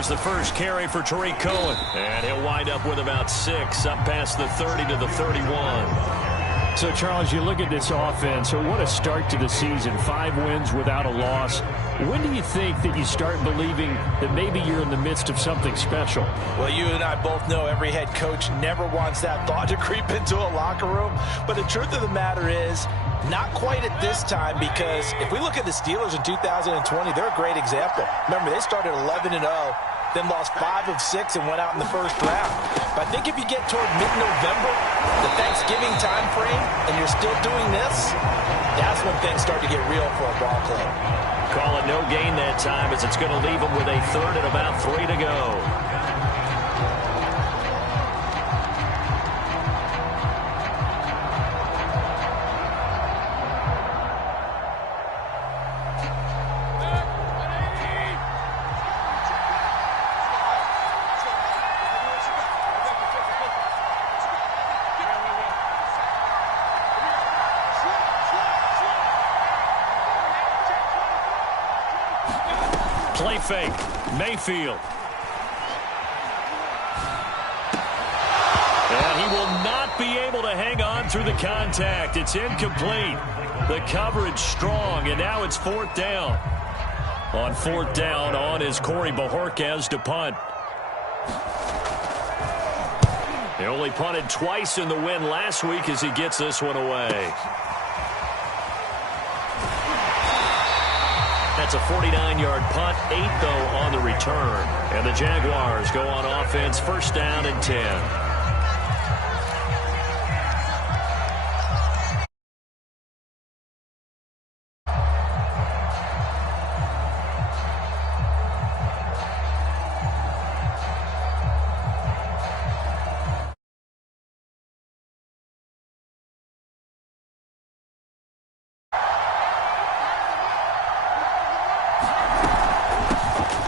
There's the first carry for Tariq Cohen. And he'll wind up with about 6, up past the 30 to the 31. So, Charles, you look at this offense, so what a start to the season. 5 wins without a loss. When do you think that you start believing that maybe you're in the midst of something special? Well, you and I both know every head coach never wants that thought to creep into a locker room. But the truth of the matter is, not quite at this time, because if we look at the Steelers in 2020, they're a great example. Remember, they started 11-0. Then lost 5 of 6 and went out in the first round. But I think if you get toward mid-November, the Thanksgiving time frame, and you're still doing this, that's when things start to get real for a ball club. Call it no gain that time, as it's going to leave them with a 3rd and about 3 to go. Play fake. Mayfield. And he will not be able to hang on through the contact. It's incomplete. The coverage strong, and now it's 4th down. On 4th down, on is Corey Bojorquez to punt. They only punted twice in the win last week as he gets this one away. That's a 49-yard punt, 8 though on the return. And the Jaguars go on offense, 1st down and 10.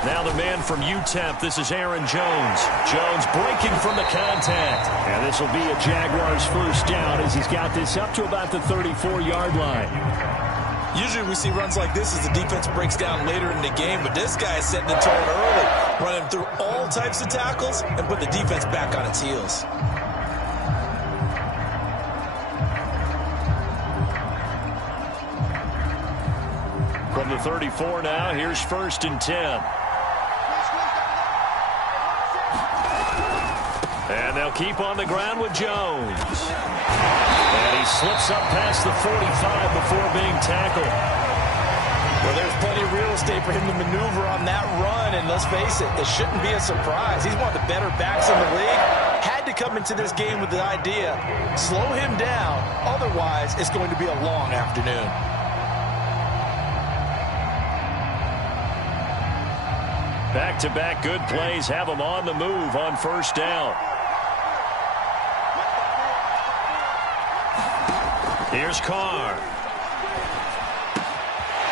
Now the man from UTEP, this is Aaron Jones. Jones breaking from the contact. And this will be a Jaguars 1st down as he's got this up to about the 34-yard line. Usually we see runs like this as the defense breaks down later in the game, but this guy is setting the tone early, running through all types of tackles and put the defense back on its heels. From the 34 now, here's 1st and 10. And they'll keep on the ground with Jones. And he slips up past the 45 before being tackled. Well, there's plenty of real estate for him to maneuver on that run, and let's face it, this shouldn't be a surprise. He's one of the better backs in the league. Had to come into this game with the idea, slow him down, otherwise it's going to be a long afternoon. Back-to-back good plays have him on the move on 1st down. Here's Carr.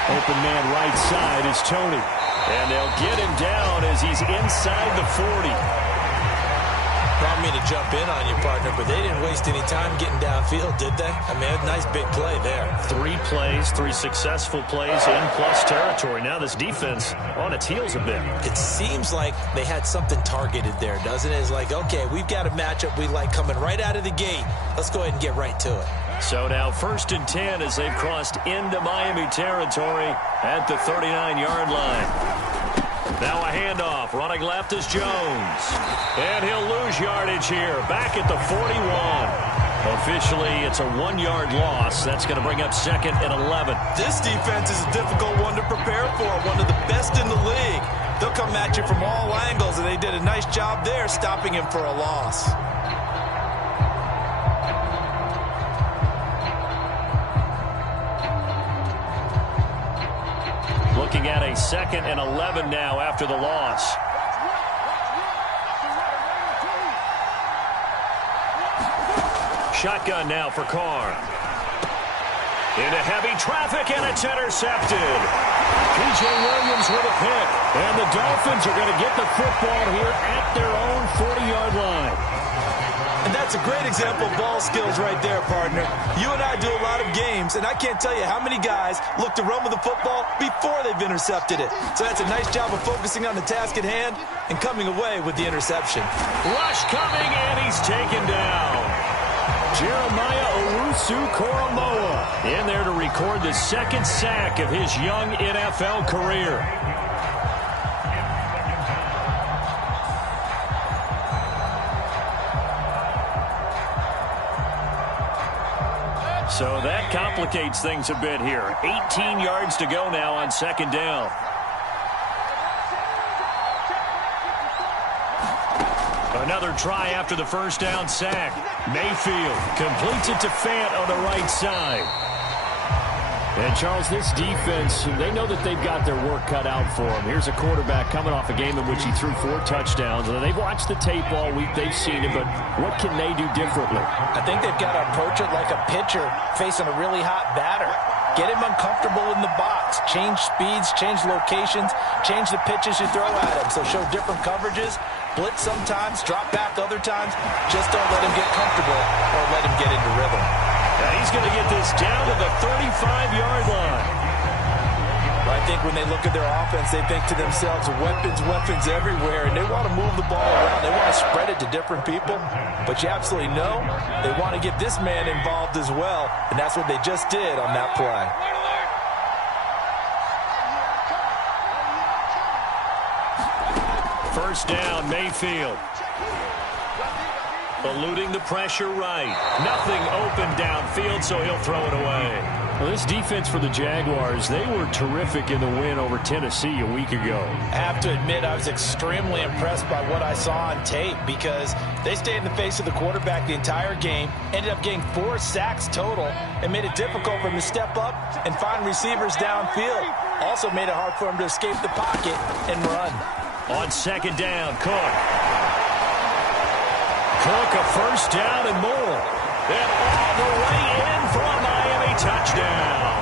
Open man right side is Tony. And they'll get him down as he's inside the 40. Don't mean to jump in on you, partner, but they didn't waste any time getting downfield, did they? I mean, a nice big play there. 3 plays, 3 successful plays in plus territory. Now this defense on its heels a bit. It seems like they had something targeted there, doesn't it? It's like, okay, we've got a matchup we like coming right out of the gate. Let's go ahead and get right to it. So now 1st and 10 as they've crossed into Miami territory at the 39-yard line. Now a handoff. Running left is Jones. And he'll lose yardage here. Back at the 41. Officially, it's a 1-yard loss. That's going to bring up 2nd and 11. This defense is a difficult one to prepare for. One of the best in the league. They'll come at you from all angles, and they did a nice job there stopping him for a loss. Looking at a 2nd and 11 now after the loss. Shotgun now for Carr. Into heavy traffic, and it's intercepted. P.J. Williams with a pick. And the Dolphins are going to get the football here at their own 40-yard line. And that's That's a great example of ball skills right there, partner. You and I do a lot of games, and I can't tell you how many guys look to run with the football before they've intercepted it. So that's a nice job of focusing on the task at hand and coming away with the interception. Rush coming, and he's taken down. Jeremiah Owusu-Koramoah in there to record the second sack of his young NFL career. So that complicates things a bit here. 18 yards to go now on second down. Another try after the first down sack. Mayfield completes it to Fant on the right side. And, Charles, this defense, they know that they've got their work cut out for them. Here's a quarterback coming off a game in which he threw 4 touchdowns. And they've watched the tape all week. They've seen it, but what can they do differently? I think they've got to approach it like a pitcher facing a really hot batter. Get him uncomfortable in the box. Change speeds, change locations, change the pitches you throw at him. So show different coverages. Blitz sometimes, drop back other times. Just don't let him get comfortable or let him get into rhythm. And he's going to get this down to the 35-yard line. I think when they look at their offense, they think to themselves, weapons everywhere, and they want to move the ball around. They want to spread it to different people. But you absolutely know they want to get this man involved as well, and that's what they just did on that play. First down, Mayfield. Eluding the pressure right. Nothing open downfield, so he'll throw it away. Well, this defense for the Jaguars, they were terrific in the win over Tennessee a week ago. I have to admit, I was extremely impressed by what I saw on tape because they stayed in the face of the quarterback the entire game, ended up getting 4 sacks total, and made it difficult for him to step up and find receivers downfield. Also made it hard for him to escape the pocket and run. On second down, Cook. Cook, a first down and more. And all the way in for a Miami touchdown.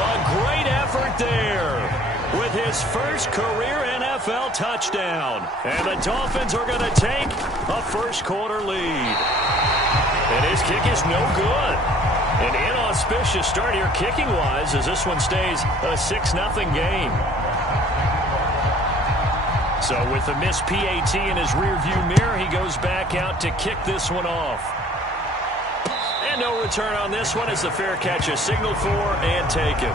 A great effort there with his first career NFL touchdown. And the Dolphins are going to take a first-quarter lead. And his kick is no good. An inauspicious start here kicking-wise as this one stays a 6-0 game. So with the missed PAT in his rearview mirror, he goes back out to kick this one off. And no return on this one as the fair catch is signaled for and taken.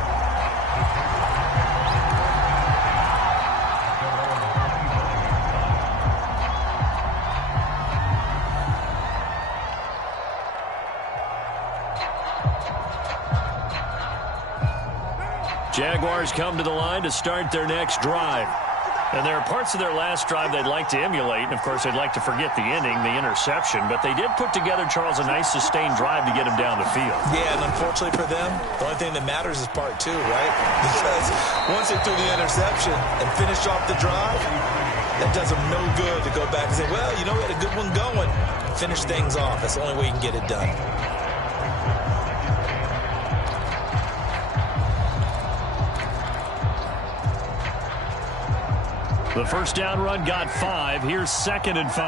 Jaguars come to the line to start their next drive. And there are parts of their last drive they'd like to emulate. And, of course, they'd like to forget the inning, the interception. But they did put together, Charles, a nice sustained drive to get him down the field. Yeah, and unfortunately for them, the only thing that matters is part 2, right? Because once they threw the interception and finished off the drive, that does them no good to go back and say, well, you know, we had a good one going. Finish things off. That's the only way you can get it done. The first down run got 5. Here's 2nd and 5.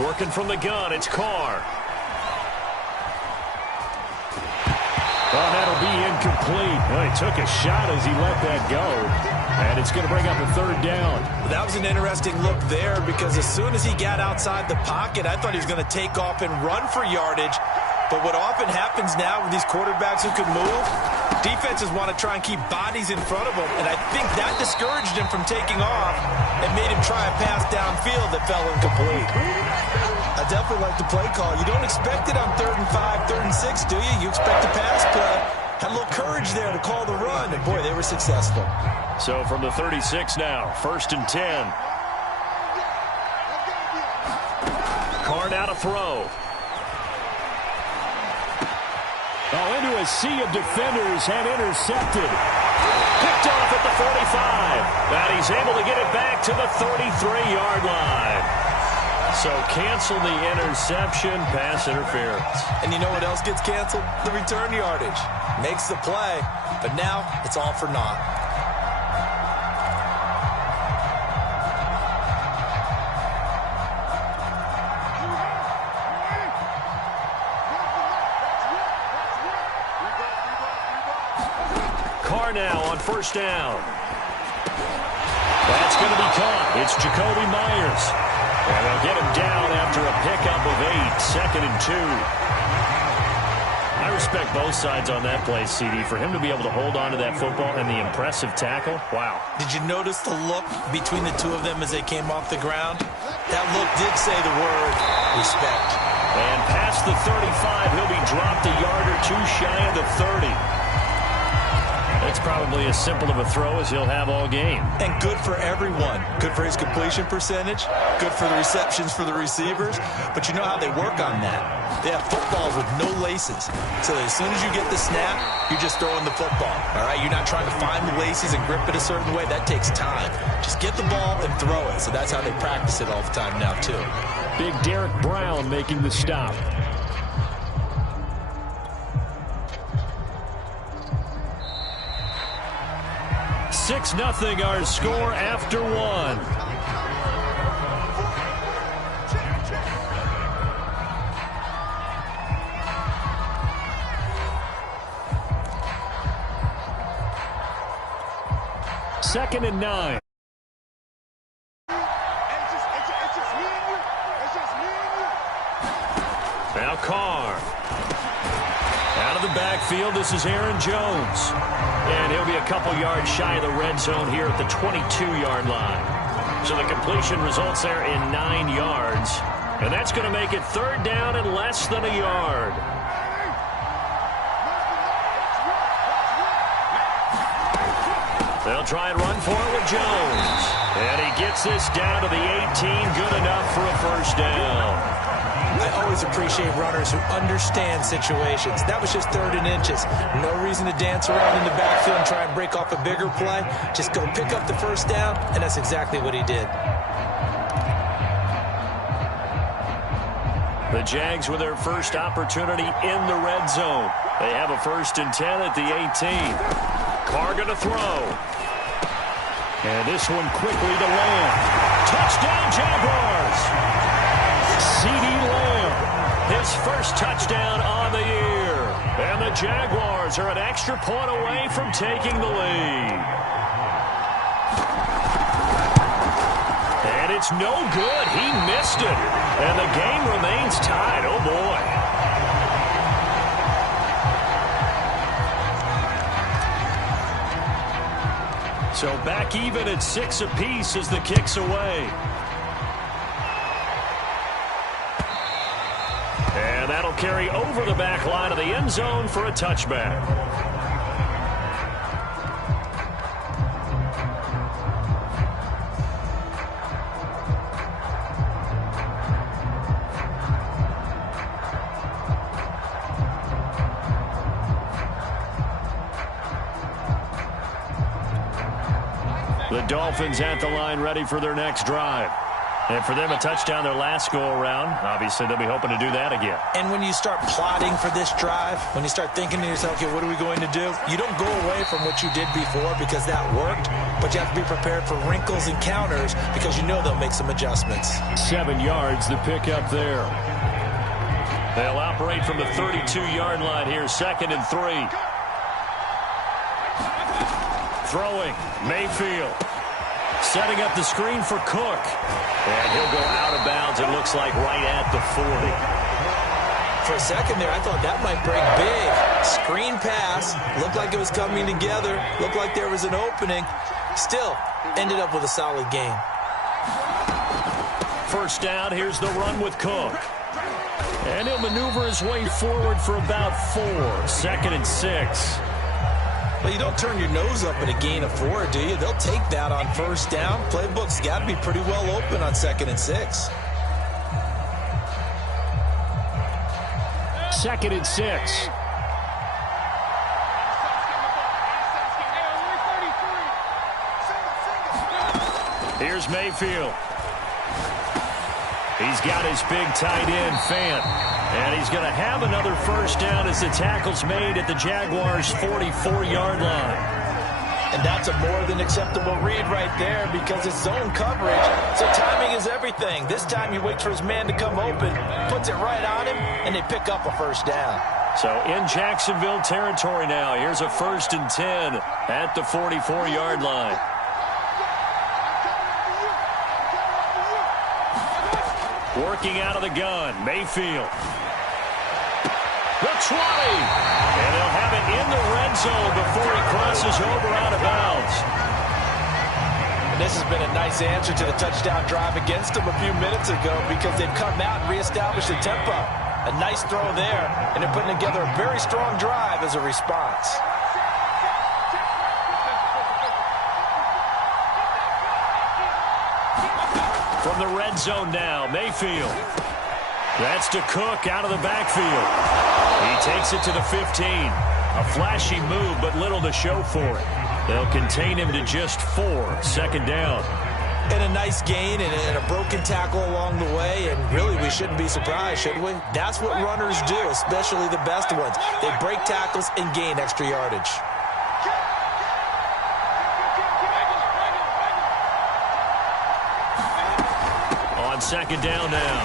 Working from the gun, it's Carr. Oh, that'll be incomplete. Well, he took a shot as he let that go. And it's going to bring up a 3rd down. Well, that was an interesting look there because as soon as he got outside the pocket, I thought he was going to take off and run for yardage. But what often happens now with these quarterbacks who can move, defenses want to try and keep bodies in front of them, and I think that discouraged him from taking off and made him try a pass downfield that fell incomplete. I definitely like the play call. You don't expect it on 3rd and 5, 3rd and 6, do you? You expect a pass play. Had a little courage there to call the run, and boy, they were successful. So from the 36 now, 1st and 10. Carr now to throw. Oh, into a sea of defenders and intercepted. Picked off at the 45. And he's able to get it back to the 33-yard line. So cancel the interception, pass interference. And you know what else gets canceled? The return yardage. Makes the play, but now it's all for naught. are now on first down. That's going to be caught. It's Jacoby Myers. And they'll get him down after a pickup of 8, 2nd and 2. I respect both sides on that play, CD. For him to be able to hold on to that football and the impressive tackle, wow. Did you notice the look between the two of them as they came off the ground? That look did say the word respect. And past the 35, he'll be dropped a yard or two shy of the 30. That's probably as simple of a throw as he'll have all game. And good for everyone. Good for his completion percentage. Good for the receptions for the receivers. But you know how they work on that. They have footballs with no laces. So as soon as you get the snap, you're just throwing the football. All right? You're not trying to find the laces and grip it a certain way. That takes time. Just get the ball and throw it. So that's how they practice it all the time now, too. Big Derek Brown making the stop. 6-0 our score after 1. Second and 9. Now Carr. Out of the backfield, this is Aaron Jones. And he'll be a couple yards shy of the red zone here at the 22-yard line. So the completion results there in 9 yards. And that's going to make it 3rd down and less than a yard. They'll try and run for it with Jones. And he gets this down to the 18, good enough for a first down. I always appreciate runners who understand situations. That was just 3rd and inches. No reason to dance around in the backfield and try and break off a bigger play. Just go pick up the first down, and that's exactly what he did. The Jags with their first opportunity in the red zone. They have a 1st and 10 at the 18. Carr going to throw. And this one quickly to Lamb. Touchdown, Jaguars! C.D. Lamb, his first touchdown on the year. And the Jaguars are an extra point away from taking the lead. And it's no good. He missed it. And the game remains tied. Oh, boy. So back even at 6 apiece as the kick's away. And that'll carry over the back line of the end zone for a touchback. The Dolphins at the line ready for their next drive. And for them, a touchdown their last go-around. Obviously, they'll be hoping to do that again. And when you start plotting for this drive, when you start thinking to yourself, okay, what are we going to do? You don't go away from what you did before because that worked, but you have to be prepared for wrinkles and counters because you know they'll make some adjustments. 7 yards, the pickup there. They'll operate from the 32-yard line here, 2nd and 3. Throwing, Mayfield. Setting up the screen for Cook. And he'll go out of bounds, it looks like, right at the 40. For a second there, I thought that might break big. Screen pass. Looked like it was coming together. Looked like there was an opening. Still, ended up with a solid game. First down, here's the run with Cook. And he'll maneuver his way forward for about 4. 2nd and 6. Well, you don't turn your nose up at a gain of 4, do you? They'll take that on first down. Playbook's got to be pretty well open on 2nd and 6. 2nd and 6. Here's Mayfield. He's got his big tight end, Fant. And he's going to have another first down as the tackle's made at the Jaguars' 44-yard line. And that's a more than acceptable read right there because it's zone coverage. So timing is everything. This time he waits for his man to come open, puts it right on him, and they pick up a first down. So in Jacksonville territory now. Here's a 1st and 10 at the 44-yard line. Working out of the gun, Mayfield. The 20. And they'll have it in the red zone before he crosses over out of bounds. And this has been a nice answer to the touchdown drive against them a few minutes ago because they've come out and reestablished the tempo. A nice throw there, and they're putting together a very strong drive as a response. From the red zone now, Mayfield. That's to Cook out of the backfield. He takes it to the 15. A flashy move, but little to show for it. They'll contain him to just 4. 2nd down. And a nice gain and a broken tackle along the way, and really we shouldn't be surprised, should we? That's what runners do, especially the best ones. They break tackles and gain extra yardage. On 2nd down now,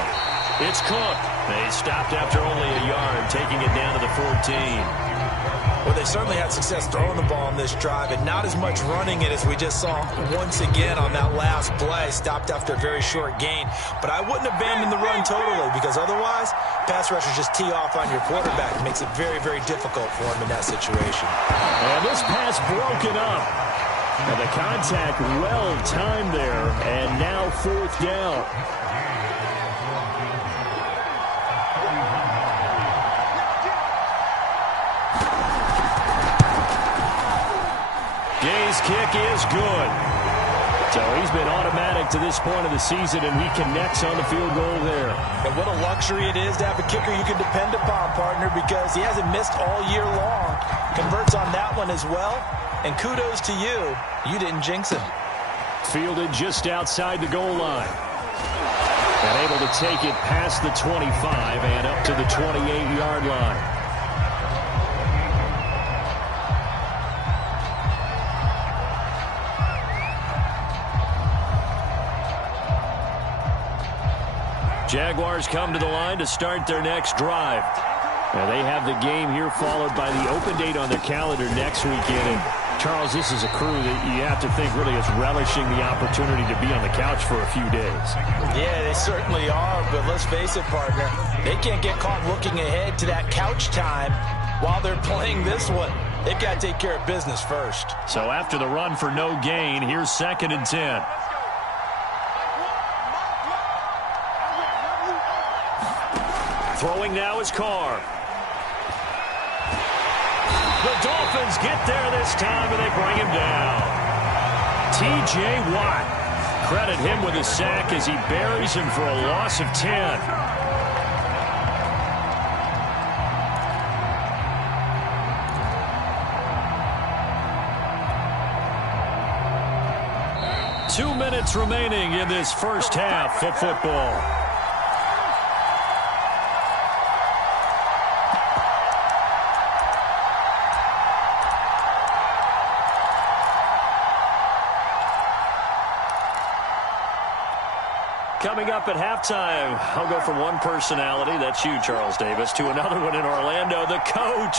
it's Cook. They stopped after only a yard, taking it down to the 14. Well, they certainly had success throwing the ball on this drive and not as much running it as we just saw once again on that last play. Stopped after a very short gain. But I wouldn't abandon the run totally because otherwise, pass rushers just tee off on your quarterback. It makes it very, very difficult for him in that situation. And this pass broken up. And the contact well timed there. And now 4th down. Gay's kick is good. So he's been automatic to this point of the season, and he connects on the field goal there. And what a luxury it is to have a kicker you can depend upon, partner, because he hasn't missed all year long. Converts on that one as well. And kudos to you. You didn't jinx him. Fielded just outside the goal line. And able to take it past the 25 and up to the 28-yard line. Jaguars come to the line to start their next drive. Now they have the game here followed by the open date on their calendar next weekend. And Charles, this is a crew that you have to think really is relishing the opportunity to be on the couch for a few days. Yeah, they certainly are, but let's face it, partner. They can't get caught looking ahead to that couch time while they're playing this one. They've got to take care of business first. So after the run for no gain, here's 2nd and 10. Throwing now is Carr. The Dolphins get there this time, and they bring him down. T.J. Watt. Credit him with a sack as he buries him for a loss of 10. Two minutes remaining in this first half of football. Coming up at halftime, I'll go from one personality, that's you, Charles Davis, to another one in Orlando, the coach.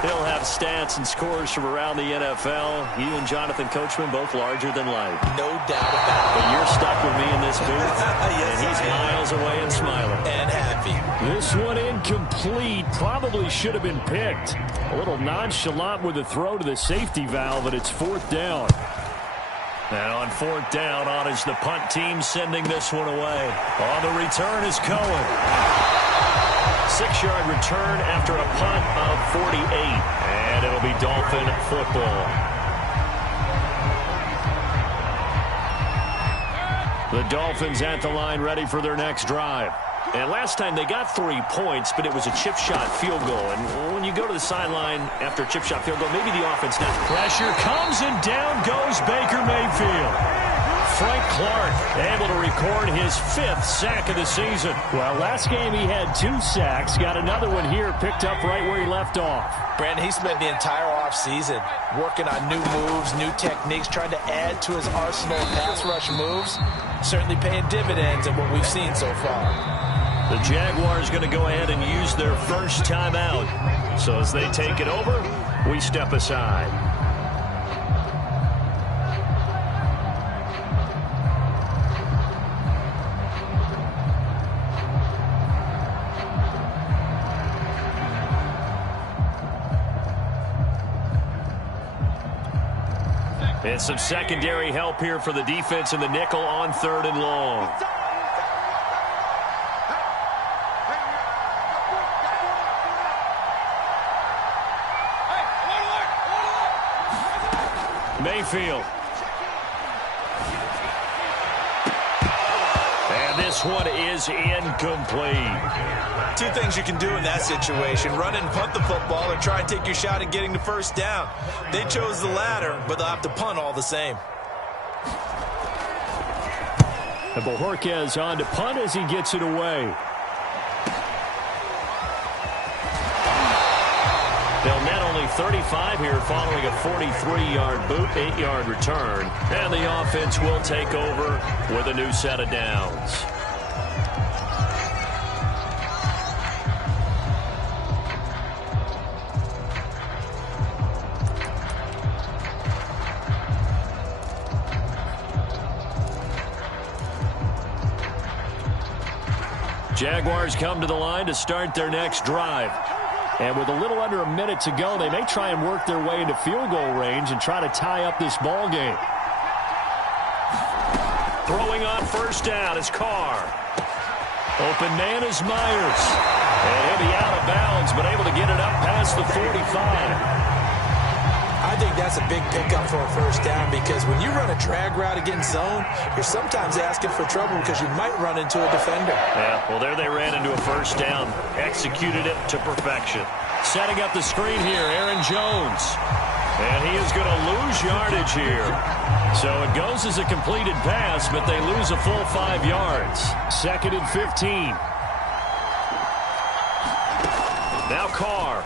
He'll have stats and scores from around the NFL. You and Jonathan Coachman, both larger than life. No doubt about it. But you're stuck with me in this booth, Yes, and he's miles away and smiling. And happy. This one incomplete. Probably should have been picked. A little nonchalant with the throw to the safety valve, and it's 4th down. And on 4th down, on is the punt team sending this one away. On the return is Cohen. 6-yard return after a punt of 48. And it'll be Dolphin football. The Dolphins at the line ready for their next drive. And last time they got 3 points, but it was a chip shot field goal. And when you go to the sideline after a chip shot field goal, maybe the offense not. Pressure comes and down goes Baker Mayfield. Frank Clark able to record his 5th sack of the season. Well, last game he had 2 sacks. Got another one here, picked up right where he left off. Brandon, he spent the entire offseason working on new moves, new techniques, trying to add to his arsenal of pass rush moves. Certainly paying dividends in what we've seen so far. The Jaguars going to go ahead and use their first timeout. So as they take it over, we step aside. And some secondary help here for the defense in the nickel on 3rd and long. Mayfield. And this one is incomplete. Two things you can do in that situation: run and punt the football, or try and take your shot at getting the first down. They chose the latter, but they'll have to punt all the same. And Bojorquez on to punt as he gets it away. They'll net only 35 here following a 43-yard boot, 8-yard return. And the offense will take over with a new set of downs. Jaguars come to the line to start their next drive. And with a little under a minute to go, they may try and work their way into field goal range and try to tie up this ball game. Throwing on first down is Carr. Open man is Myers. And he'll be out of bounds, but able to get it up past the 45. I think that's a big pickup for a first down, because when you run a drag route against zone, you're sometimes asking for trouble because you might run into a defender. Yeah, well, there they ran into a first down. Executed it to perfection. Setting up the screen here, Aaron Jones. And he is going to lose yardage here. So it goes as a completed pass, but they lose a full 5 yards. 2nd and 15. Now Carr.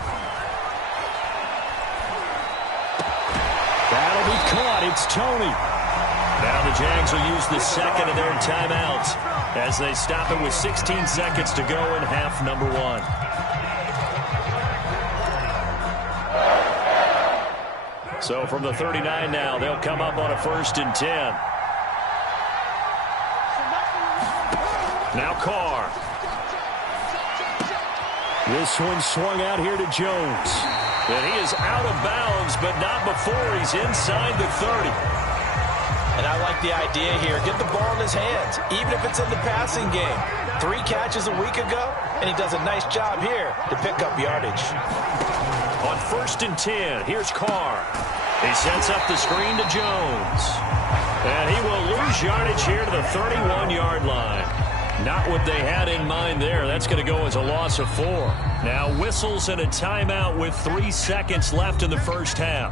That'll be caught. It's Tony. Now the Jags will use the second of their timeouts as they stop it with 16 seconds to go in half number 1. So from the 39 now, they'll come up on a 1st and 10. Now Carr. This one swung out here to Jones. And he is out of bounds, but not before he's inside the 30. And I like the idea here. Get the ball in his hands, even if it's in the passing game. 3 catches a week ago, and he does a nice job here to pick up yardage. On 1st and 10, here's Carr. He sets up the screen to Jones. And he will lose yardage here to the 31-yard line. Not what they had in mind there. That's going to go as a loss of 4. Now whistles and a timeout with 3 seconds left in the first half.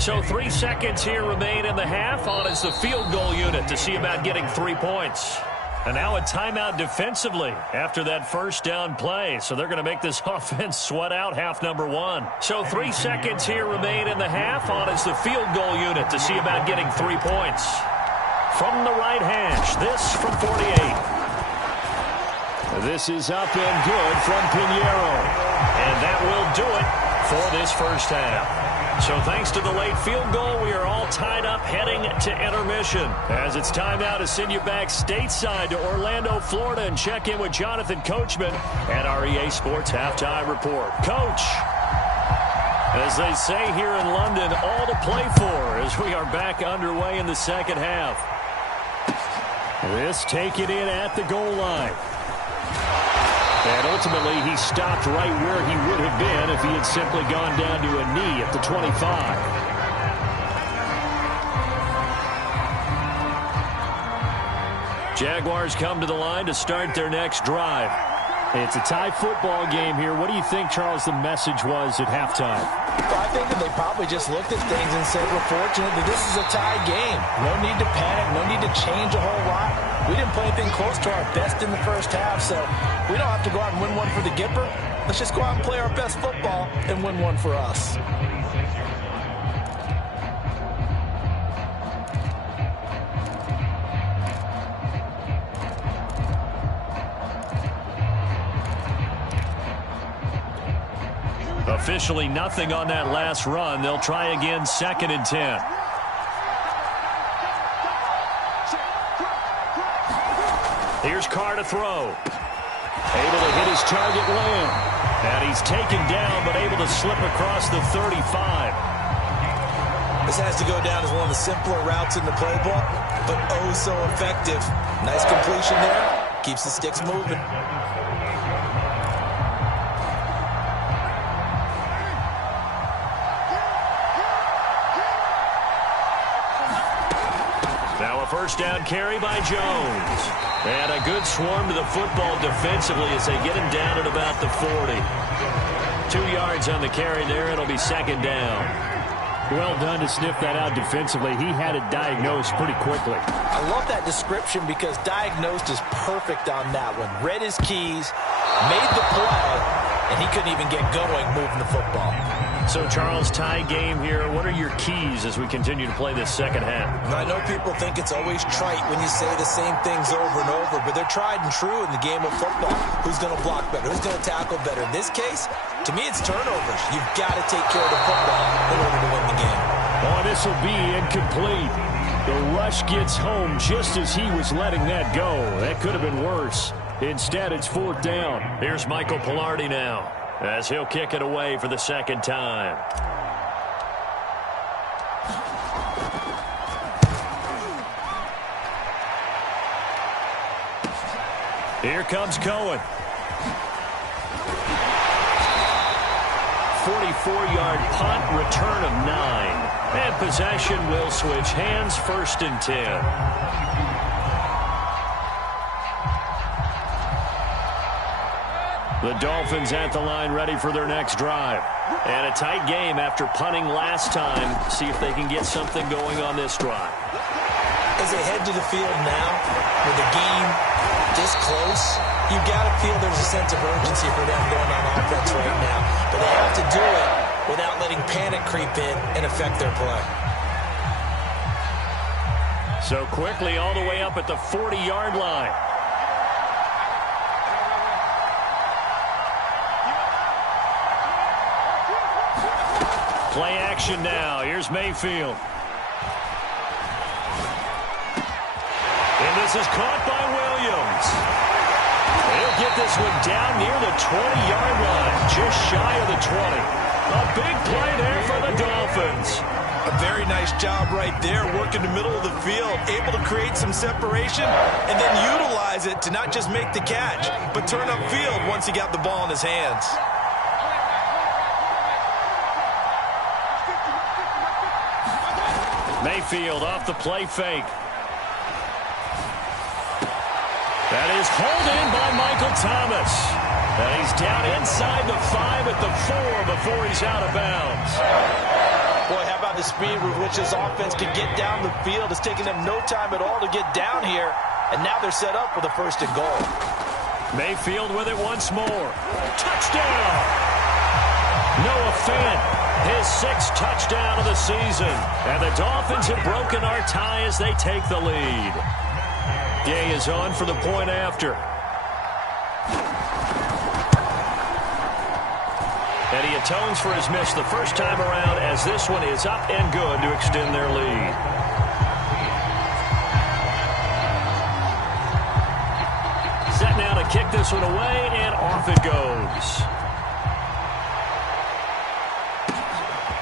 So 3 seconds here remain in the half. On is the field goal unit to see about getting 3 points. And now a timeout defensively after that first down play. So they're going to make this offense sweat out half number 1. So 3 seconds here remain in the half. On is the field goal unit to see about getting 3 points. From the right hash, this from 48. This is up and good from Pinheiro. And that will do it for this first half. So thanks to the late field goal, we are all tied up heading to intermission. As it's time now to send you back stateside to Orlando, Florida, and check in with Jonathan Coachman at our EA Sports Halftime Report. Coach, as they say here in London, all to play for as we are back underway in the second half. This taken in at the goal line. And ultimately, he stopped right where he would have been if he had simply gone down to a knee at the 25. Jaguars come to the line to start their next drive. It's a tie football game here. What do you think, Charles, the message was at halftime? Well, I think that they probably just looked at things and said, we're fortunate that this is a tie game. No need to panic. No need to change a whole lot. We didn't play anything close to our best in the first half, so we don't have to go out and win one for the Gipper. Let's just go out and play our best football and win one for us. Officially nothing on that last run. They'll try again, 2nd and 10. Here's Carr to throw. Able to hit his target, Lamb. And he's taken down, but able to slip across the 35. This has to go down as one of the simpler routes in the playbook, but oh so effective. Nice completion there. Keeps the sticks moving. Now a first down carry by Jones. And a good swarm to the football defensively as they get him down at about the 40. 2 yards on the carry there. It'll be 2nd down. Well done to sniff that out defensively. He had it diagnosed pretty quickly. I love that description because diagnosed is perfect on that one. Read his keys, made the play, and he couldn't even get going moving the football. So, Charles, tie game here. What are your keys as we continue to play this second half? I know people think it's always trite when you say the same things over and over, but they're tried and true in the game of football. Who's going to block better? Who's going to tackle better? In this case, to me, it's turnovers. You've got to take care of the football in order to win the game. Oh, this will be incomplete. The rush gets home just as he was letting that go. That could have been worse. Instead, it's 4th down. Here's Michael Pilardi now, as he'll kick it away for the 2nd time. Here comes Cohen. 44-yard punt, return of 9. And possession will switch hands, 1st and 10. The Dolphins at the line ready for their next drive. And a tight game after punting last time. See if they can get something going on this drive. As they head to the field now, with the game this close, you've got to feel there's a sense of urgency for them going on offense right now. But they have to do it without letting panic creep in and affect their play. So quickly all the way up at the 40-yard line. Play action now. Here's Mayfield. And this is caught by Williams. He'll get this one down near the 20-yard line, just shy of the 20. A big play there for the Dolphins. A very nice job right there, working the middle of the field, able to create some separation, and then utilize it to not just make the catch, but turn upfield once he got the ball in his hands. Mayfield off the play fake. That is hauled in by Michael Thomas. And he's down inside the 5 at the 4 before he's out of bounds. Boy, how about the speed with which this offense can get down the field? It's taken them no time at all to get down here. And now they're set up for the 1st and goal. Mayfield with it once more. Touchdown! Noah Fant, his 6th touchdown of the season. And the Dolphins have broken our tie as they take the lead. Gay is on for the point after. And he atones for his miss the first time around as this one is up and good to extend their lead. Set now to kick this one away, and off it goes.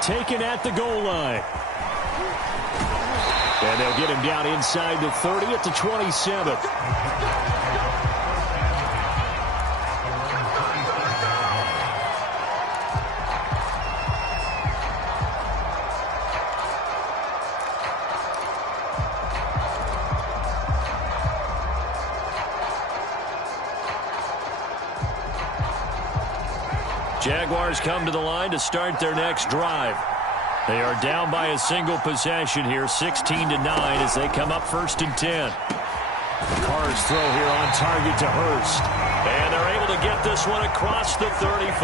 Taken at the goal line. And they'll get him down inside the 30 at the 27. Jaguars come to the line to start their next drive. They are down by a single possession here, 16-9 as they come up 1st and 10. Carr's throw here on target to Hurst. And they're able to get this one across the 35.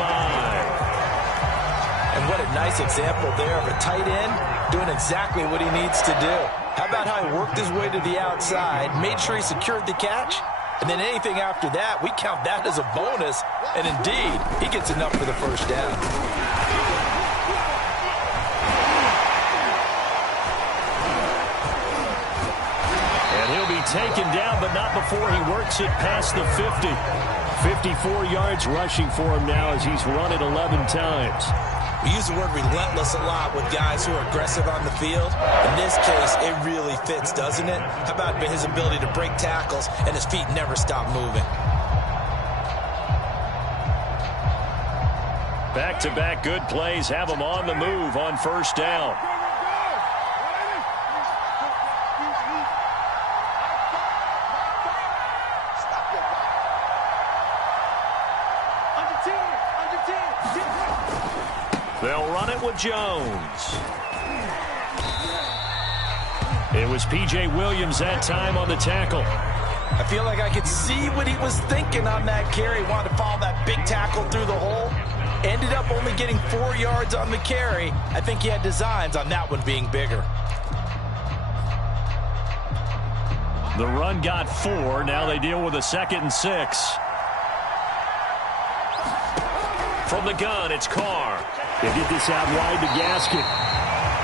And what a nice example there of a tight end doing exactly what he needs to do. How about how he worked his way to the outside, made sure he secured the catch, and then anything after that, we count that as a bonus. And indeed, he gets enough for the 1st down. taken down, but not before he works it past the 50. 54 yards rushing for him now as he's run it 11 times. We use the word relentless a lot with guys who are aggressive on the field. In this case, it really fits, doesn't it? How about his ability to break tackles and his feet never stop moving? Back-to-back good plays have him on the move on first down. They'll run it with Jones. It was P.J. Williams that time on the tackle. I feel like I could see what he was thinking on that carry. Wanted to follow that big tackle through the hole. Ended up only getting 4 yards on the carry. I think he had designs on that one being bigger. The run got 4. Now they deal with a 2nd and 6. From the gun, it's Carr. They get this out wide to Gaskin.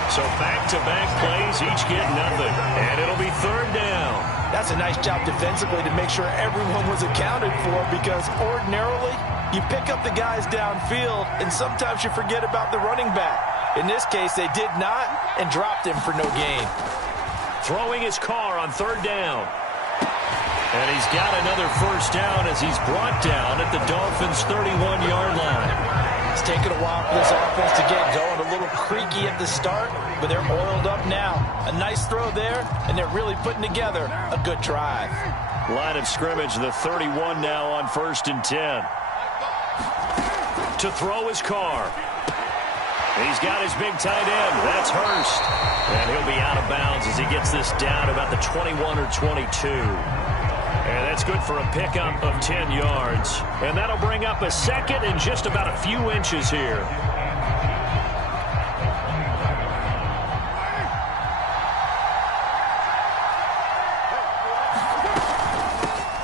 So back-to-back plays, each get nothing. And it'll be 3rd down. That's a nice job defensively to make sure everyone was accounted for, because ordinarily you pick up the guys downfield and sometimes you forget about the running back. In this case, they did not and dropped him for no gain. Throwing his Carr on 3rd down. And he's got another 1st down as he's brought down at the Dolphins' 31-yard line. It's taken a while for this offense to get going. A little creaky at the start, but they're oiled up now. A nice throw there, and they're really putting together a good drive. Line of scrimmage, the 31 now on 1st and 10. To throw his Carr. He's got his big tight end. That's Hurst. And he'll be out of bounds as he gets this down about the 21 or 22. And that's good for a pickup of 10 yards. And that'll bring up a 2nd and just about a few inches here.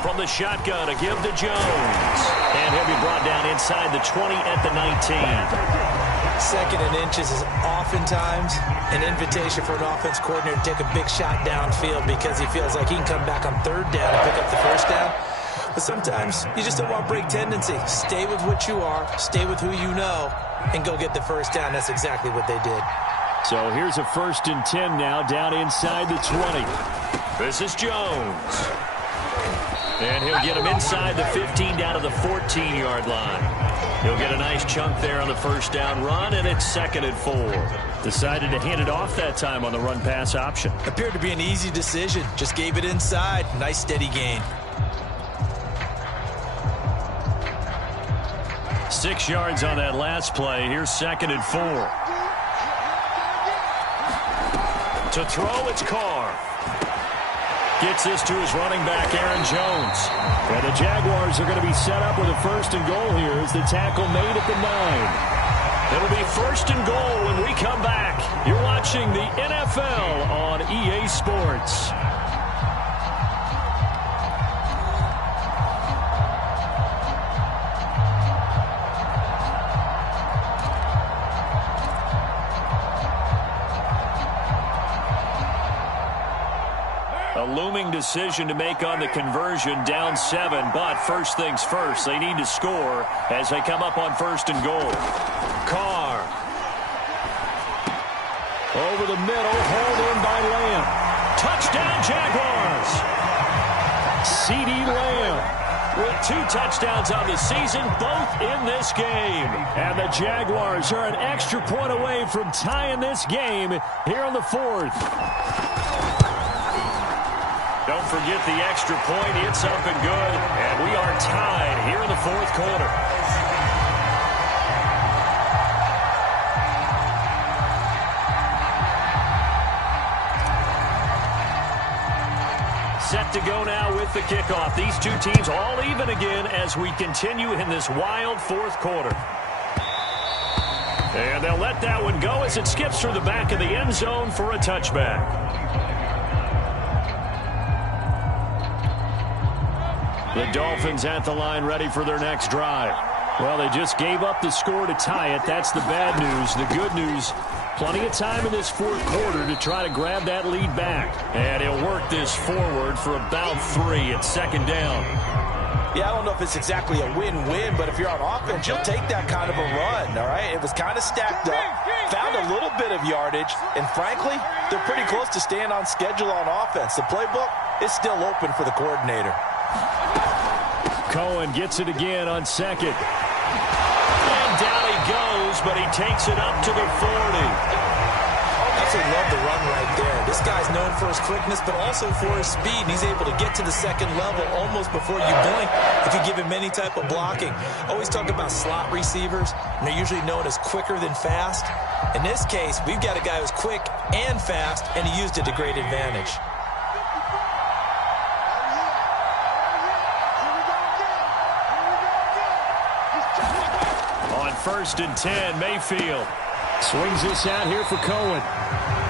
From the shotgun, a give to Jones. And he'll be brought down inside the 20 at the 19. 2nd and inches is oftentimes an invitation for an offense coordinator to take a big shot downfield because he feels like he can come back on 3rd down and pick up the 1st down. But sometimes you just don't want break tendency. Stay with what you are, stay with who you know, and go get the 1st down. That's exactly what they did. So here's a 1st and 10 now down inside the 20. This is Jones. And he'll get him inside the 15 down to the 14-yard line. He'll get a nice chunk there on the 1st down run, and it's 2nd and 4. Decided to hand it off that time on the run-pass option. Appeared to be an easy decision. Just gave it inside. Nice steady gain. 6 yards on that last play. Here's 2nd and 4. To throw, it's Carr. Gets this to his running back, Aaron Jones. And the Jaguars are going to be set up with a 1st and goal here as the tackle made at the 9. It'll be 1st and goal when we come back. You're watching the NFL on EA Sports. A looming decision to make on the conversion, down 7, but first things first, they need to score as they come up on 1st and goal. Carr. Over the middle, hauled in by Lamb. Touchdown, Jaguars! CeeDee Lamb with 2 touchdowns on the season, both in this game. And the Jaguars are an extra point away from tying this game here in the 4th. Don't forget the extra point. It's up and good. And we are tied here in the 4th quarter. Set to go now with the kickoff. These two teams all even again as we continue in this wild 4th quarter. And they'll let that one go as it skips through the back of the end zone for a touchback. The Dolphins at the line ready for their next drive. Well, they just gave up the score to tie it. That's the bad news. The good news, Plenty of time in this fourth quarter to try to grab that lead back. And he'll work this forward for about 3. It's second down. Yeah, I don't know if it's exactly a win-win, but if you're on offense, you'll take that kind of a run, all right? It was kind of stacked up, found a little bit of yardage, and frankly, they're pretty close to staying on schedule on offense. The playbook is still open for the coordinator. Cohen gets it again on second. And down he goes, but he takes it up to the 40. Absolutely love the run right there. This guy's known for his quickness, but also for his speed. And he's able to get to the second level almost before you blink if you give him any type of blocking. Always talk about slot receivers, and they're usually known as quicker than fast. In this case, we've got a guy who's quick and fast, and he used it to great advantage. On 1st and 10, Mayfield swings this out here for Cohen.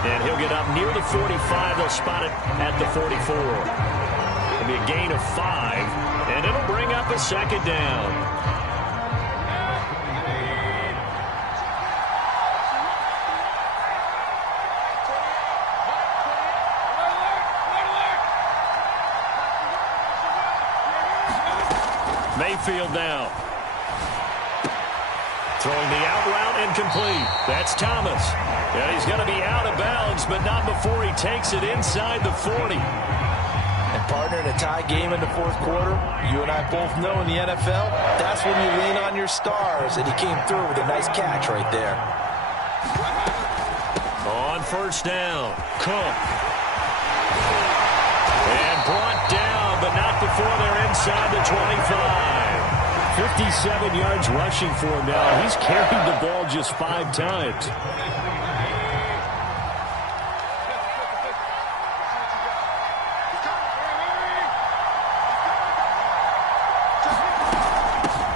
And he'll get up near the 45. They'll spot it at the 44. It'll be a gain of 5, and it'll bring up a second down. Mayfield now. Throwing the out route incomplete. That's Thomas. And he's going to be out of bounds, but not before he takes it inside the 40. And partner, in a tie game in the fourth quarter, you and I both know in the NFL, that's when you lean on your stars. And he came through with a nice catch right there. On 1st down, Cook. And brought down, but not before they're inside the 25. 57 yards rushing for him now. He's carried the ball just 5 times.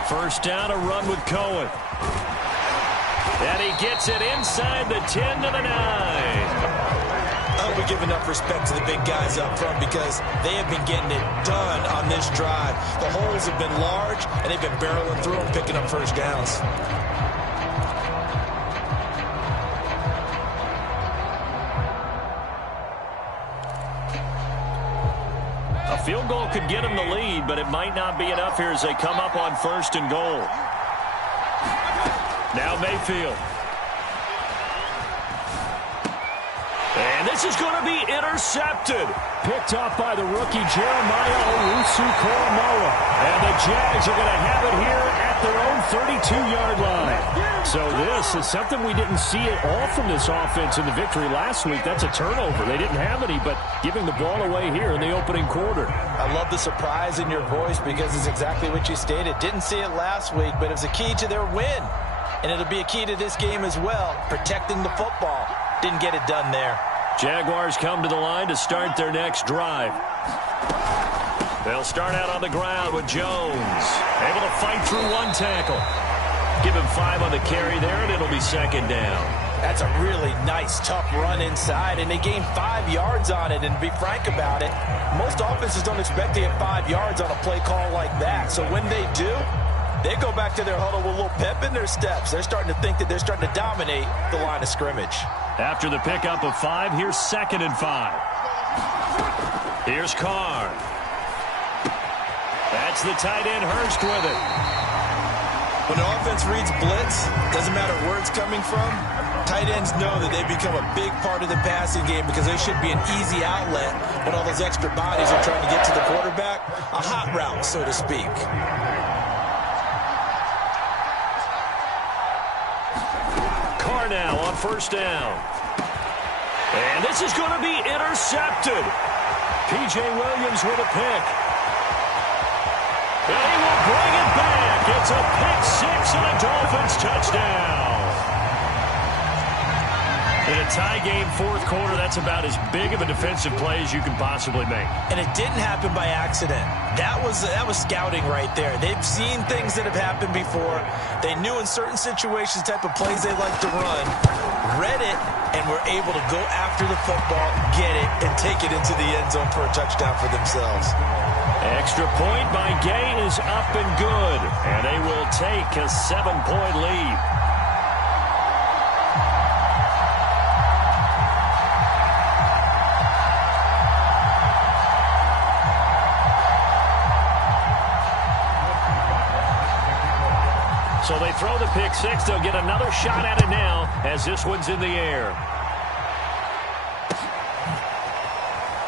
First down, a run with Cohen. And he gets it inside the 10 to the 9. We give enough respect to the big guys up front because they have been getting it done on this drive. The holes have been large, and they've been barreling through them, picking up first downs. A field goal could get them the lead, but it might not be enough here as they come up on 1st and goal. Now Mayfield. And this is going to be intercepted. Picked off by the rookie Jeremiah Owusu-Koramoah. And the Jags are going to have it here at their own 32-yard line. So this is something we didn't see at all from this offense in the victory last week. That's a turnover. They didn't have any, but giving the ball away here in the opening quarter. I love the surprise in your voice because it's exactly what you stated. Didn't see it last week, but it was a key to their win. And it'll be a key to this game as well, protecting the football. Didn't get it done there. Jaguars come to the line to start their next drive. They'll start out on the ground with Jones. Able to fight through 1 tackle. Give him 5 on the carry there, and it'll be second down. That's a really nice, tough run inside, and they gained 5 yards on it. And to be frank about it, most offenses don't expect to get 5 yards on a play call like that. So when they do, they go back to their huddle with a little pep in their steps. They're starting to think that they're starting to dominate the line of scrimmage. After the pickup of 5, here's 2nd and 5. Here's Carr. That's the tight end Hurst with it. When an offense reads blitz, doesn't matter where it's coming from, tight ends know that they become a big part of the passing game because they should be an easy outlet when all those extra bodies are trying to get to the quarterback. A hot route, so to speak. Carr now on 1st down. And this is going to be intercepted. P.J. Williams with a pick. And he will bring it back. It's a pick 6 and a Dolphins touchdown. In a tie game, fourth quarter, that's about as big of a defensive play as you can possibly make. And it didn't happen by accident. That was scouting right there. They've seen things that have happened before. They knew in certain situations the type of plays they like to run, read it, and were able to go after the football, get it, and take it into the end zone for a touchdown for themselves. Extra point by Gay is up and good, and they will take a 7-point lead. So they throw the pick six. They'll get another shot at it now as this one's in the air.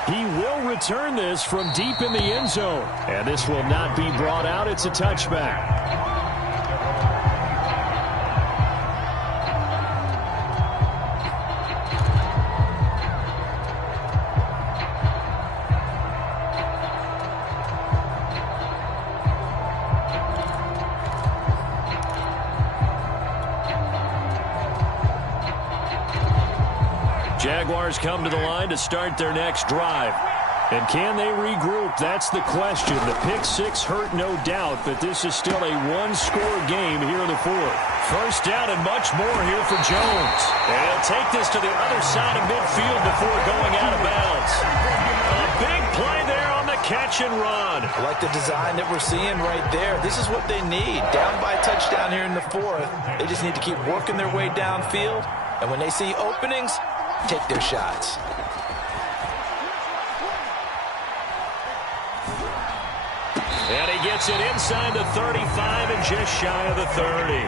He will return this from deep in the end zone. And this will not be brought out. It's a touchback. Jaguars come to the line to start their next drive. And can they regroup? That's the question. The pick six hurt, no doubt, but this is still a one-score game here in the fourth. First down and much more here for Jones. And he'll take this to the other side of midfield before going out of bounds. A big play there on the catch and run. I like the design that we're seeing right there. This is what they need. Down by a touchdown here in the fourth. They just need to keep working their way downfield. And when they see openings, take their shots. And he gets it inside the 35 and just shy of the 30.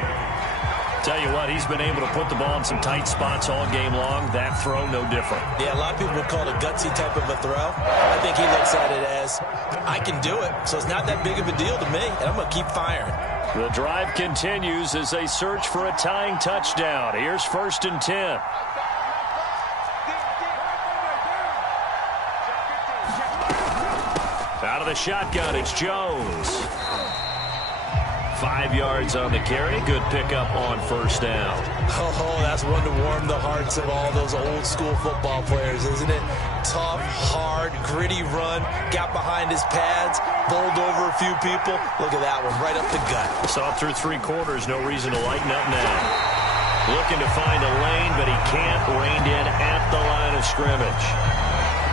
Tell you what, he's been able to put the ball in some tight spots all game long. That throw, no different. Yeah, a lot of people would call it a gutsy type of a throw. I think he looks at it as, I can do it, so it's not that big of a deal to me, and I'm going to keep firing. The drive continues as they search for a tying touchdown. Here's 1st and 10. Out of the shotgun, it's Jones. 5 yards on the carry. Good pickup on first down. Oh, that's one to warm the hearts of all those old school football players, isn't it? Tough, hard, gritty run. Got behind his pads, bowled over a few people. Look at that one, right up the gut. Saw through 3 quarters, no reason to lighten up now. Looking to find a lane, but he can't. Reined in at the line of scrimmage.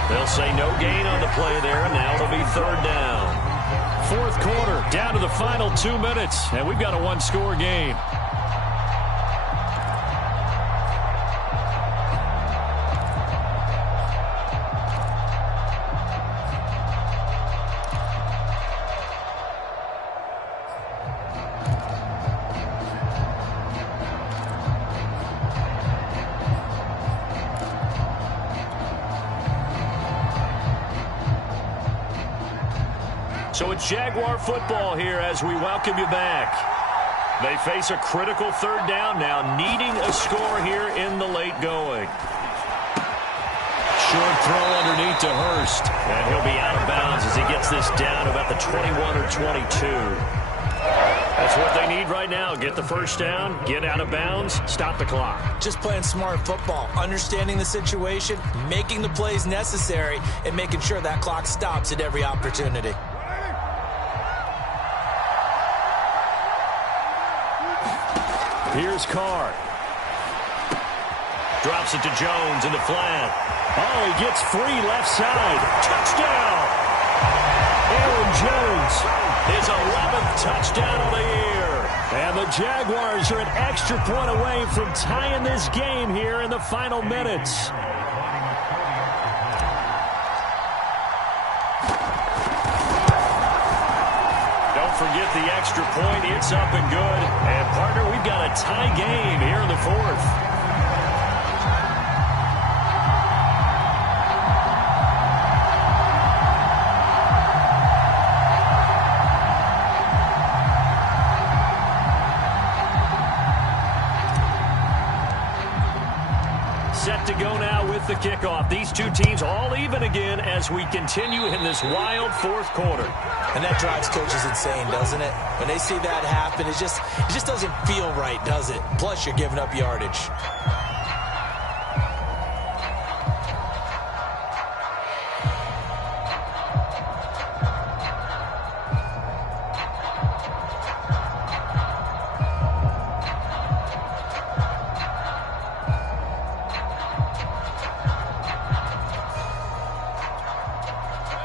They'll say no gain on the play there, and now it'll be 3rd down. 4th quarter, down to the final 2 minutes, and we've got a one-score game. So it's Jaguar football here as we welcome you back. They face a critical 3rd down now, needing a score here in the late going. Short throw underneath to Hurst, and he'll be out of bounds as he gets this down about the 21 or 22. That's what they need right now. Get the first down, get out of bounds, stop the clock. Just playing smart football, understanding the situation, making the plays necessary, and making sure that clock stops at every opportunity. Here's Carr. Drops it to Jones in the flat. Oh, he gets free left side. Touchdown! Aaron Jones, his 11th touchdown of the year. And the Jaguars are an extra point away from tying this game here in the final minutes. Forget the extra point. It's up and good. And, partner, we've got a tie game here in the 4th. Set to go now with the kickoff. These two teams all even again as we continue in this wild 4th quarter. And that drives coaches insane, doesn't it? When they see that happen, it just doesn't feel right, does it? Plus, you're giving up yardage.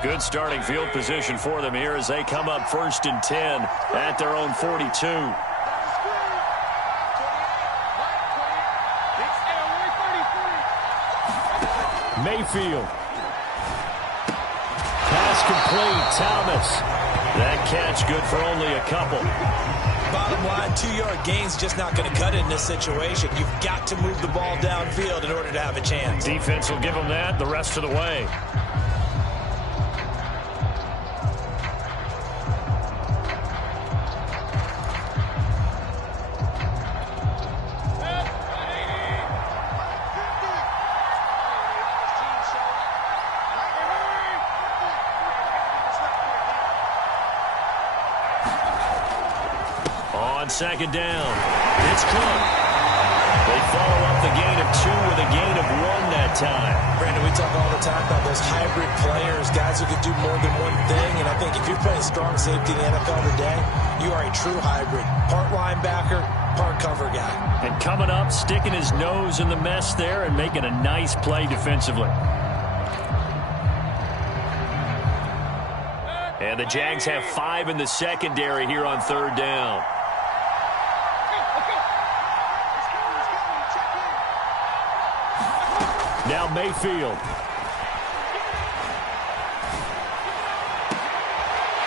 Good starting field position for them here as they come up 1st and 10 at their own 42. Mayfield. Pass complete. Thomas. That catch good for only a couple. Bottom line, 2-yard gain's just not going to cut it in this situation. You've got to move the ball downfield in order to have a chance. Defense will give them that the rest of the way. On second down, it's Cook. They follow up the gain of 2 with a gain of 1 that time. Brandon, we talk all the time about those hybrid players, guys who can do more than one thing. And I think if you're playing strong safety in the NFL today, you are a true hybrid. Part linebacker, part cover guy. And coming up, sticking his nose in the mess there and making a nice play defensively. And the Jags have 5 in the secondary here on third down. Now Mayfield.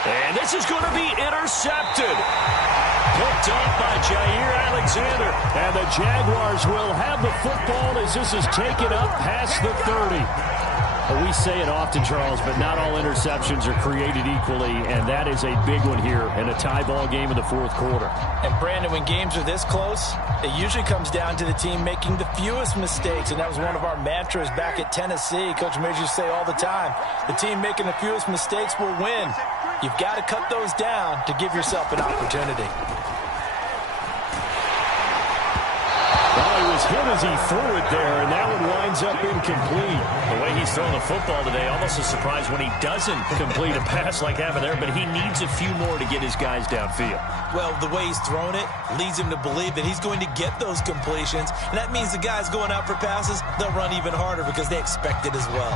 And this is going to be intercepted. Picked off by Jair Alexander. And the Jaguars will have the football as this is taken up past the 30. Well, we say it often, Charles, but not all interceptions are created equally, and that is a big one here in a tie ball game in the fourth quarter. And, Brandon, when games are this close, it usually comes down to the team making the fewest mistakes, and that was one of our mantras back at Tennessee. Coach Major used to say all the time, the team making the fewest mistakes will win. You've got to cut those down to give yourself an opportunity. Hit as he threw it there, and that one winds up incomplete. The way he's throwing the football today, almost a surprise when he doesn't complete a pass like happened there, but he needs a few more to get his guys downfield. Well, the way he's thrown it leads him to believe that he's going to get those completions, and that means the guys going out for passes, they'll run even harder because they expect it as well.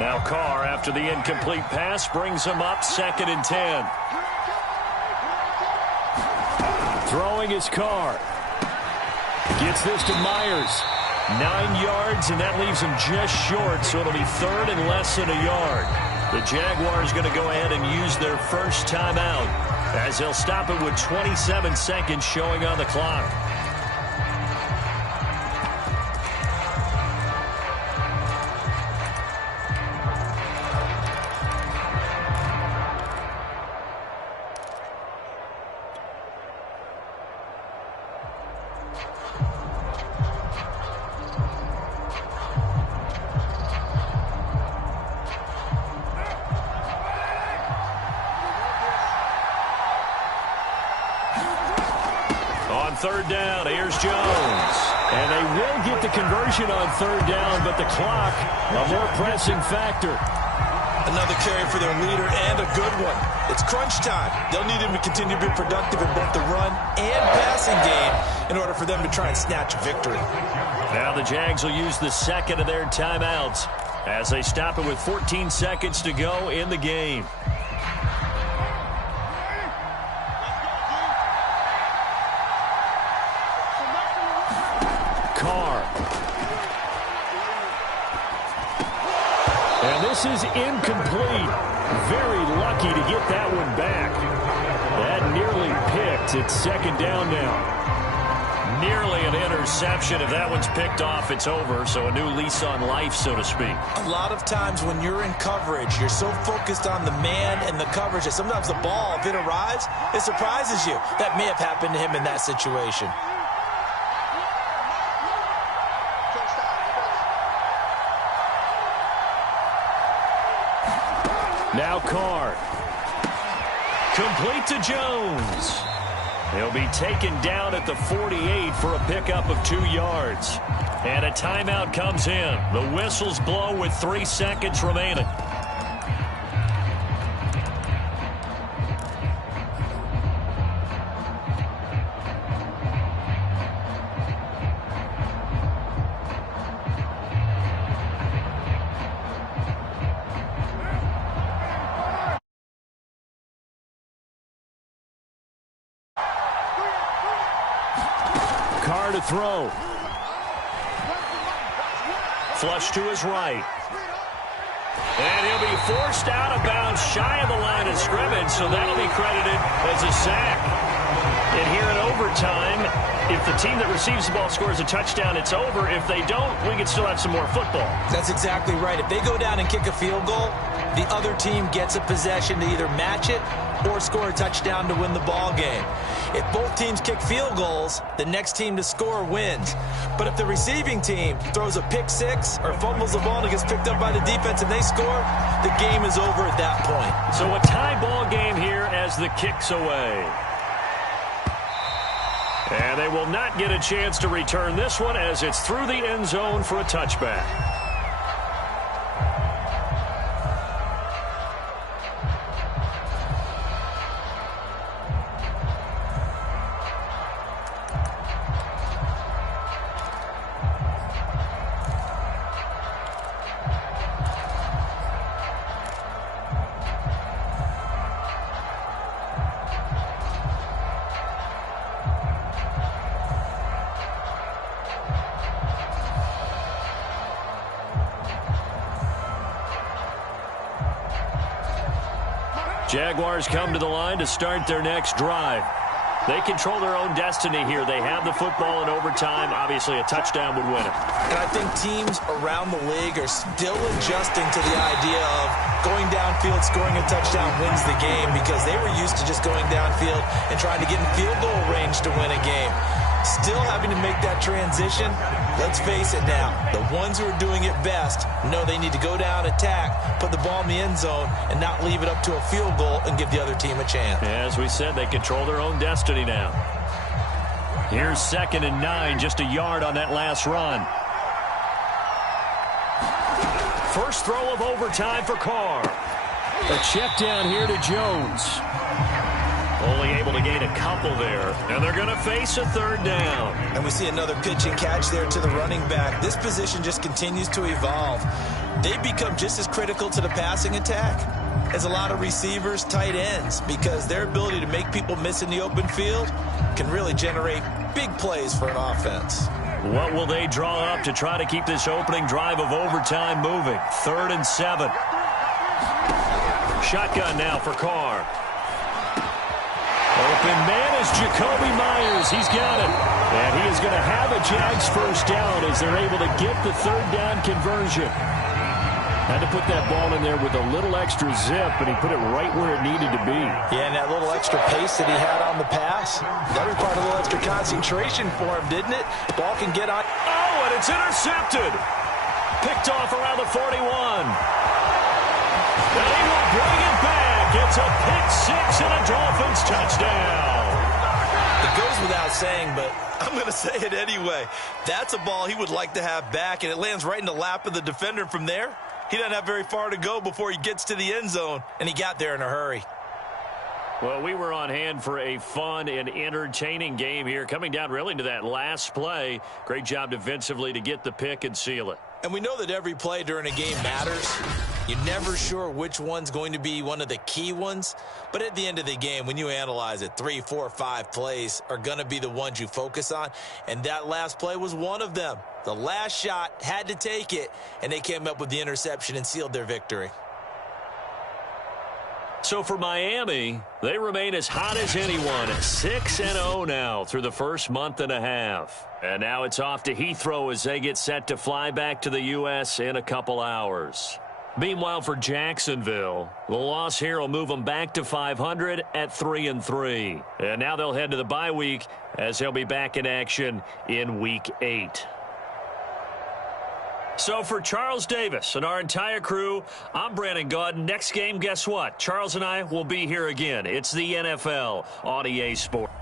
Now Carr, after the incomplete pass, brings him up 2nd and 10. Throwing is Carr. Gets this to Myers. 9 yards, and that leaves him just short, so it'll be 3rd and less than a yard. The Jaguars going to go ahead and use their first timeout as they'll stop it with 27 seconds showing on the clock. Third down, here's Jones. And they will get the conversion on third down, but the clock, a more pressing factor. Another carry for their leader and a good one. It's crunch time. They'll need him to continue to be productive in both the run and passing game in order for them to try and snatch a victory. Now the Jags will use the second of their timeouts as they stop it with 14 seconds to go in the game. This is incomplete. Very lucky to get that one back. That nearly picked. It's 2nd down now. Nearly an interception. If that one's picked off, it's over. So a new lease on life, so to speak. A lot of times when you're in coverage, you're so focused on the man and the coverage that sometimes the ball, if it arrives, it surprises you. That may have happened to him in that situation. Now Carr. Complete to Jones. He'll be taken down at the 48 for a pickup of 2 yards. And a timeout comes in. The whistles blow with 3 seconds remaining. Carr to throw. Flush to his right. And he'll be forced out of bounds shy of the line of scrimmage, so that'll be credited as a sack. And here in overtime, if the team that receives the ball scores a touchdown, it's over. If they don't, we can still have some more football. That's exactly right. If they go down and kick a field goal, the other team gets a possession to either match it or score a touchdown to win the ball game. If both teams kick field goals, the next team to score wins. But if the receiving team throws a pick six or fumbles the ball and it gets picked up by the defense and they score, the game is over at that point. So a tie ball game here as the kick's away. And they will not get a chance to return this one as it's through the end zone for a touchback. Jaguars come to the line to start their next drive. They control their own destiny here. They have the football in overtime. Obviously, a touchdown would win it. And I think teams around the league are still adjusting to the idea of going downfield, scoring a touchdown wins the game because they were used to just going downfield and trying to get in field goal range to win a game. Still having to make that transition. Let's face it now, the ones who are doing it best know they need to go down, attack, put the ball in the end zone, and not leave it up to a field goal and give the other team a chance. As we said, they control their own destiny now. Here's 2nd and 9, just a yard on that last run. First throw of overtime for Carr. A check down here to Jones. Only able to gain a couple there. And they're going to face a 3rd down. And we see another pitch and catch there to the running back. This position just continues to evolve. They become just as critical to the passing attack as a lot of receivers, tight ends, because their ability to make people miss in the open field can really generate big plays for an offense. What will they draw up to try to keep this opening drive of overtime moving? 3rd and 7. Shotgun now for Carr. Open man is Jacoby Myers. He's got it. And he is going to have a Jags first down as they're able to get the 3rd down conversion. Had to put that ball in there with a little extra zip, and he put it right where it needed to be. Yeah, and that little extra pace that he had on the pass, that required a little extra concentration for him, didn't it? Ball can get on. Oh, and it's intercepted. Picked off around the 41. And he will bring it back. It's a pick six and a Dolphins touchdown. It goes without saying, but I'm going to say it anyway. That's a ball he would like to have back, and it lands right in the lap of the defender. From there, he doesn't have very far to go before he gets to the end zone, and he got there in a hurry. Well, we were on hand for a fun and entertaining game here, coming down really to that last play. Great job defensively to get the pick and seal it. And we know that every play during a game matters. You're never sure which one's going to be one of the key ones. But at the end of the game, when you analyze it, 3, 4, 5 plays are going to be the ones you focus on. And that last play was one of them. The last shot had to take it, and they came up with the interception and sealed their victory. So for Miami, they remain as hot as anyone, 6-0 now through the first month and a half. And now it's off to Heathrow as they get set to fly back to the U.S. in a couple hours. Meanwhile, for Jacksonville, the loss here will move them back to 500 at 3-3. And now they'll head to the bye week as they'll be back in action in Week 8. So for Charles Davis and our entire crew, I'm Brandon Gaudin. Next game, guess what? Charles and I will be here again. It's the NFL on EA Sports.